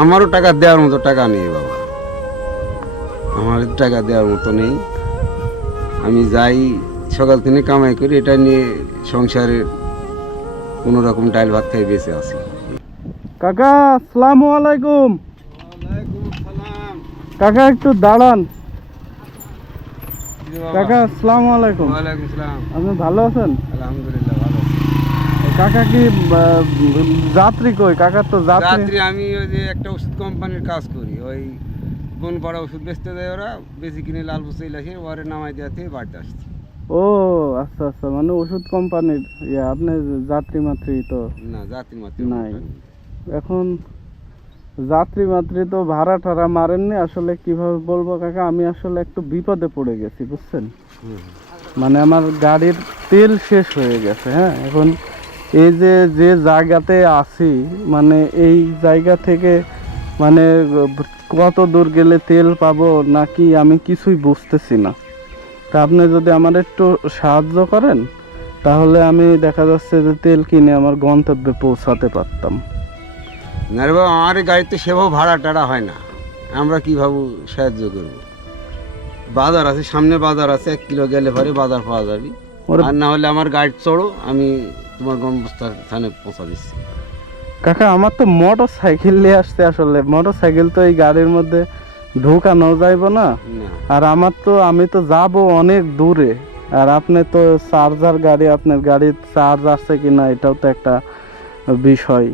আমারও টাকা দেওয়ার মতো টাকা নেই বাবা। আমার টাকা দেওয়ার মতো নেই। আমি যাই সকাল থেকে কামাই করি এটা নিয়ে সংসারের কোনো রকম ডাইল ভাত খাই বেঁচে আছি। কাকা আসসালামু আলাইকুম। কাকা একটু দাঁড়ান। কাকা আসসালামু আলাইকুম। ওয়ালাইকুম আপনি ভালো আছেন? আলহামদুলিল্লাহ। কাকা কি যাত্রী কই? কাকার তো যাত্রী। আমি ওই যে একটা ওষুধ কোম্পানির কাজ করি। ওই কোন পাড়া ওষুধ বেচতে দেয় ওরা বেশি কিনে লাল বুসে এলাসে ওরে নামাই দেওয়া থেকে বাড়িতে আসছে। ও আচ্ছা আচ্ছা মানে ওষুধ কোম্পানির ইয়া আপনি যাত্রী মাত্রী তো? না যাত্রী মাত্র নাই। এখন যাত্রী মাত্রী তো ভাড়া টাড়া মারেননি আসলে কীভাবে বলব কাকা আমি আসলে একটু বিপদে পড়ে গেছি বুঝছেন? মানে আমার গাড়ির তেল শেষ হয়ে গেছে হ্যাঁ? এখন এই যে যে জায়গাতে আছি মানে এই জায়গা থেকে মানে কত দূর গেলে তেল পাবো নাকি আমি কিছুই বুঝতেছি না। তা আপনি যদি আমার একটু সাহায্য করেন তাহলে আমি দেখা যাচ্ছে যে তেল কিনে আমার গন্তব্যে পৌঁছাতে পারতাম। না রে বাবা আমার গাড়িতে সেভাবে ভাড়া টাড়া হয় না। আমরা কীভাবে সাহায্য করব? বাজার আছে সামনে বাজার আছে এক কিলো গেলে পরে বাজার পাওয়া যাবে। আর না হলে আমার গাড়ি চড়ো আমি তোমার স্থানে পৌঁছা দিচ্ছি। কাকা আমার তো মোটর সাইকেল নিয়ে আসতে আসলে মোটর সাইকেল তো এই গাড়ির মধ্যে ঢোকানো যাইব না। না। আর আমার তো আমি তো যাব অনেক দূরে। আর আপনি তো চার্জার গাড়ি আপনার গাড়ির চার্জ আছে কিনা এটাও তো একটা বিষয়।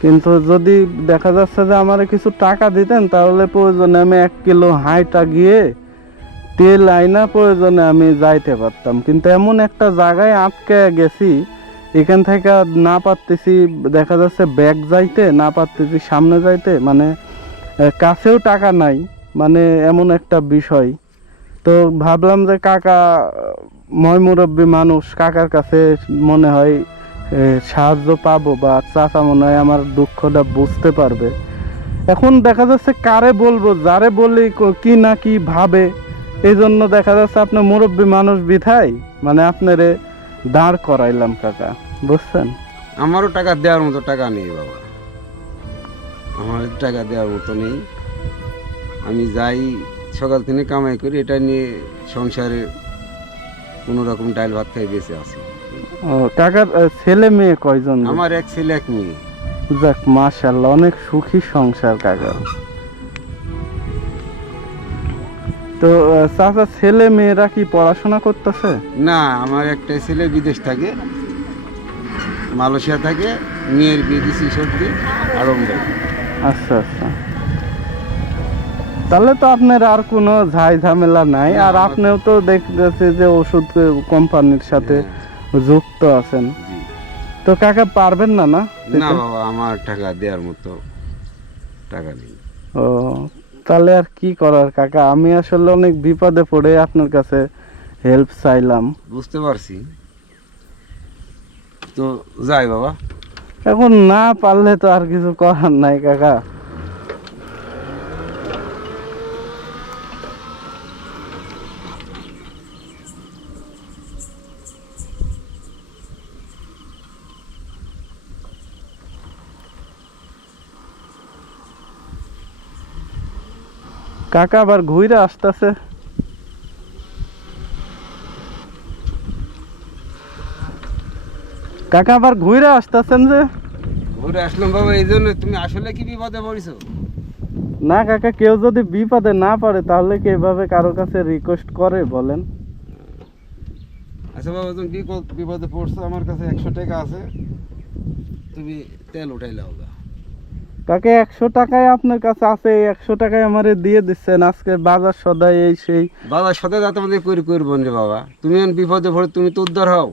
কিন্তু যদি দেখা যাচ্ছে যে আমার কিছু টাকা দিতেন তাহলে প্রয়োজনে আমি এক কিলো হাইটা গিয়ে তেল আইনা প্রয়োজনে আমি যাইতে পারতাম। কিন্তু এমন একটা জায়গায় আটকে গেছি এখান থেকে না পারতেছি, দেখা যাচ্ছে ব্যাগ যাইতে, না পারতেছি সামনে যাইতে মানে কাছেও টাকা নাই মানে এমন একটা বিষয়। তো ভাবলাম যে কাকা ময় মুরব্বী মানুষ, কাকার কাছে মনে হয় সাহায্য পাবো বা চাচা মনে হয় আমার দুঃখটা বুঝতে পারবে। এখন দেখা যাচ্ছে কারে বলব, যারে বলি ক- কি না কি ভাবে এই জন্য দেখা যাচ্ছে আপনার মুরব্বী মানুষ বিধায় মানে আপনারে দাঁড় করাইলাম কাকা। বুঝছেন? আমারও টাকা দেওয়ার মতো টাকা নেই বাবা। আমার টাকা দেওয়ার মতো নেই। আমি যাই সকাল থেকে কামাই করি এটা নিয়ে সংসারে কোনো রকম ডাইল ভাত খাই বেঁচে আছি। ও কাকার ছেলে মেয়ে কয়জন? আমার এক ছেলে এক মেয়ে। যাক মাশাল্লাহ অনেক সুখী সংসার কাকা। তো চাচা ছেলে মেয়েরা কি পড়াশোনা করতেছে? না আমার একটা ছেলে বিদেশ থাকে। মালয়েশিয়া থাকে মেয়ের বিয়ে দিছি সত্যি আড়ম্বর আচ্ছা আচ্ছা। তাহলে তো আপনার আর কোনো ঝাই ঝামেলা নাই। আর আপনিও তো দেখতেছে যে ওষুধ কোম্পানির সাথে যুক্ত আছেন। তো কাকা পারবেন না না? না বাবা আমার টাকা দেওয়ার মতো টাকা নেই। ও তাহলে আর কি করার কাকা? আমি আসলে অনেক বিপদে পড়ে আপনার কাছে হেল্প চাইলাম। বুঝতে পারছি। তো যাই বাবা। এখন না পারলে তো আর কিছু করার নাই, কাকা। কাকা আবার ঘুরে আসতেছে। কাকা আবার ঘুরে আসতেছেন যে? ঘুরে আসলাম বাবা এই জন্য তুমি আসলে কি বিপদে পড়েছো? না কাকা কেউ যদি বিপদে না পারে তাহলে কি এভাবে কারোর কাছে রিকোয়েস্ট করে বলেন? আচ্ছা বাবা তুমি বিপদ বিপদে পড়ছো আমার কাছে একশো টাকা আছে। তুমি তেল উঠাই লাও কাকে একশো টাকায় আপনার কাছে আছে একশো টাকায় আমারে দিয়ে দিচ্ছেন। আজকে বাজার সদাই এই সেই বাবার সাথে যাতে আমাদের করি করব রে বাবা। তুমি বিপদে পড়ে তুমি তো উদ্ধার হও।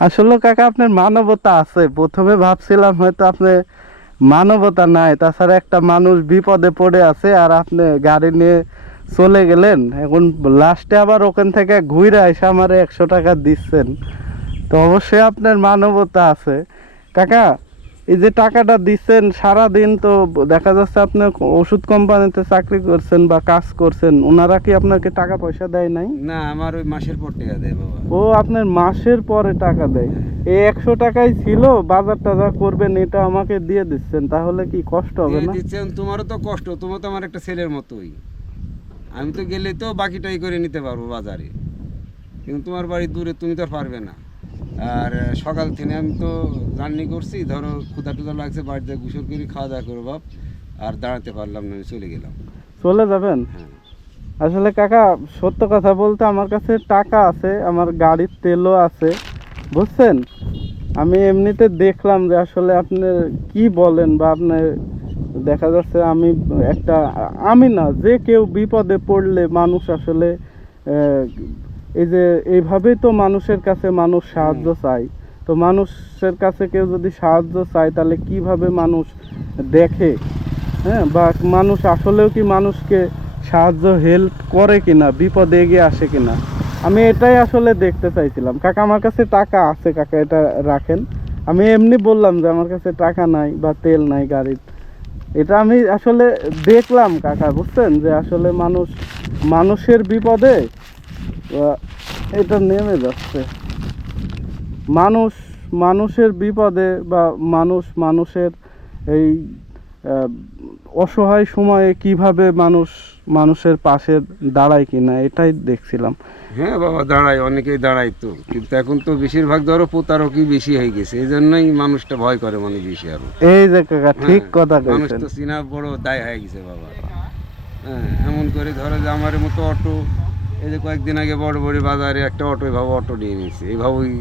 আসলে কাকা, আপনার মানবতা আছে। প্রথমে ভাবছিলাম হয়তো আপনি মানবতা নাই, তাছাড়া একটা মানুষ বিপদে পড়ে আছে আর আপনি গাড়ি নিয়ে চলে গেলেন। এখন লাস্টে আবার ওখান থেকে ঘুরে এসে আমার একশো টাকা দিচ্ছেন। তো অবশ্যই আপনার মানবতা আছে। কাকা এই যে টাকাটা দিচ্ছেন সারা দিন তো দেখা যাচ্ছে আপনি ওষুধ কোম্পানিতে চাকরি করছেন বা কাজ করছেন ওনারা কি আপনাকে টাকা পয়সা দেয় নাই? না আমার ওই মাসের পর টাকা দেয় বাবা। ও আপনার মাসের পরে টাকা দেয়। এই একশো টাকাই ছিল বাজার টাজার করবেন এটা আমাকে দিয়ে দিচ্ছেন তাহলে কি কষ্ট হবে না? দিচ্ছেন তোমারও তো কষ্ট তোমার তো আমার একটা ছেলের মতোই। আমি তো গেলে তো বাকিটাই করে নিতে পারব বাজারে। কিন্তু তোমার বাড়ি দূরে তুমি তো আর পারবে না। আর সকাল থেকে আমি তো জার্নি করছি ধরো ক্ষুদা টুদা লাগছে বাড়িতে গোসল করে খাওয়া দাওয়া করব বাপ আর দাঁড়াতে পারলাম না আমি চলে গেলাম। চলে যাবেন? হ্যাঁ। আসলে কাকা সত্য কথা বলতে আমার কাছে টাকা আছে আমার গাড়ির তেলও আছে বুঝছেন? আমি এমনিতে দেখলাম যে আসলে আপনি কি বলেন বা আপনার দেখা যাচ্ছে আমি একটা আমি না যে কেউ বিপদে পড়লে মানুষ আসলে এই যে এইভাবেই তো মানুষের কাছে মানুষ সাহায্য চায়। তো মানুষের কাছে কেউ যদি সাহায্য চায় তাহলে কীভাবে মানুষ দেখে? হ্যাঁ বা মানুষ আসলেও কি মানুষকে সাহায্য হেল্প করে কিনা বিপদে এগিয়ে আসে কিনা? আমি এটাই আসলে দেখতে চাইছিলাম। কাকা আমার কাছে টাকা আছে কাকা এটা রাখেন। আমি এমনি বললাম যে আমার কাছে টাকা নাই বা তেল নাই গাড়ির এটা আমি আসলে দেখলাম কাকা বুঝছেন? যে আসলে মানুষ মানুষের বিপদে এটা নেমে যাচ্ছে। মানুষ মানুষের বিপদে বা মানুষ মানুষের এই অসহায় সময়ে কীভাবে মানুষ মানুষের পাশে দাঁড়ায় কিনা এটাই দেখছিলাম। হ্যাঁ বাবা দাঁড়ায় অনেকেই দাঁড়ায় তো। কিন্তু এখন তো বেশিরভাগ ধরো প্রতারকই বেশি হয়ে গেছে। এই জন্যই মানুষটা ভয় করে মানে বেশি আরও। এই যে কাকা ঠিক হ্যাঁ, কথা মানুষ তো চিনা বড় দায় হয়ে গেছে বাবা। হ্যাঁ এমন করে ধরো যে আমার মতো অটো এই যে কয়েকদিন আগে বড় বড় বাজারে একটা অটো এভাবে অটো নিয়ে নিয়েছে। এইভাবেই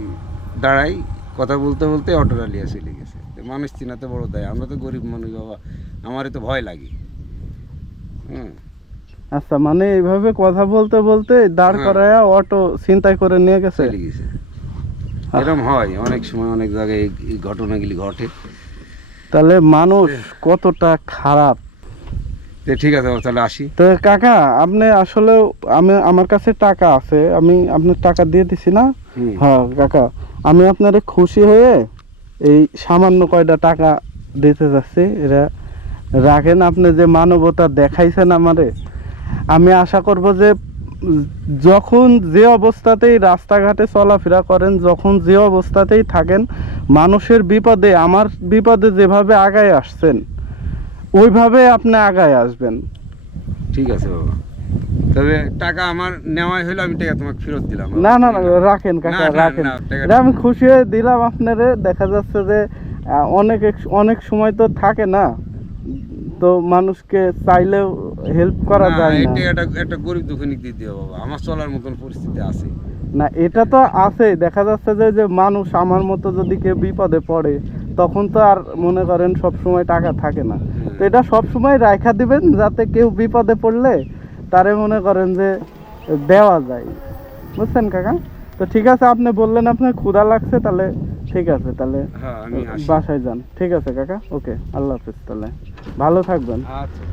দাঁড়াই কথা বলতে বলতে অটোটা নিয়ে চলে গেছে। মানুষ চিনাতে বড় দেয় আমরা তো গরিব মানুষ বাবা আমারই তো ভয় লাগে। হুম। আচ্ছা মানে এইভাবে কথা বলতে বলতে দাঁড় হ্যাঁ। করায়া অটো চিন্তাই করে নিয়ে গেছে? চলে গেছে। এরকম হয় অনেক সময় অনেক জায়গায় এই ঘটনাগুলি ঘটে। তাহলে মানুষ কতটা খারাপ? ঠিক আছে বাবা, তাহলে আসি। তো কাকা আপনি আসলে আমি আমার কাছে টাকা আছে আমি আপনার টাকা দিয়ে দিছি না? হ্যাঁ কাকা আমি আপনারে খুশি হয়ে এই সামান্য কয়টা টাকা দিতে যাচ্ছি। এরা রাখেন আপনি যে মানবতা দেখাইছেন আমারে। আমি আশা করব যে যখন যে অবস্থাতেই রাস্তাঘাটে চলাফেরা করেন যখন যে অবস্থাতেই থাকেন মানুষের বিপদে আমার বিপদে যেভাবে আগায় আসছেন ওইভাবে আপনি আগায় আসবেন। ঠিক আছে বাবা। তবে টাকা আমার নেওয়াই হলো আমি টাকা তোমাকে ফেরত দিলাম। না না না রাখেন কাকা রাখেন। এটা আমি খুশি হয়ে দিলাম আপনারে দেখা যাচ্ছে যে অনেক অনেক সময় তো থাকে না তো মানুষকে চাইলেও হেল্প করা যায় না। টাকাটা একটা গরিব দুঃখিনী দিয়ে দিও বাবা আমার চলার মতন পরিস্থিতি আছে। না এটা তো আছে দেখা যাচ্ছে যে যে মানুষ আমার মতো যদি কেউ বিপদে পড়ে তখন তো আর মনে করেন সব সময় টাকা থাকে না। তো এটা সব সময় রাখা দিবেন যাতে কেউ বিপদে পড়লে তারে মনে করেন যে দেওয়া যায়। বুঝছেন কাকা? তো ঠিক আছে আপনি বললেন আপনার ক্ষুধা লাগছে তাহলে ঠিক আছে তাহলে হ্যাঁ বাসায় যান। ঠিক আছে কাকা? ওকে আল্লাহ হাফিজ তাহলে। ভালো থাকবেন। আচ্ছা।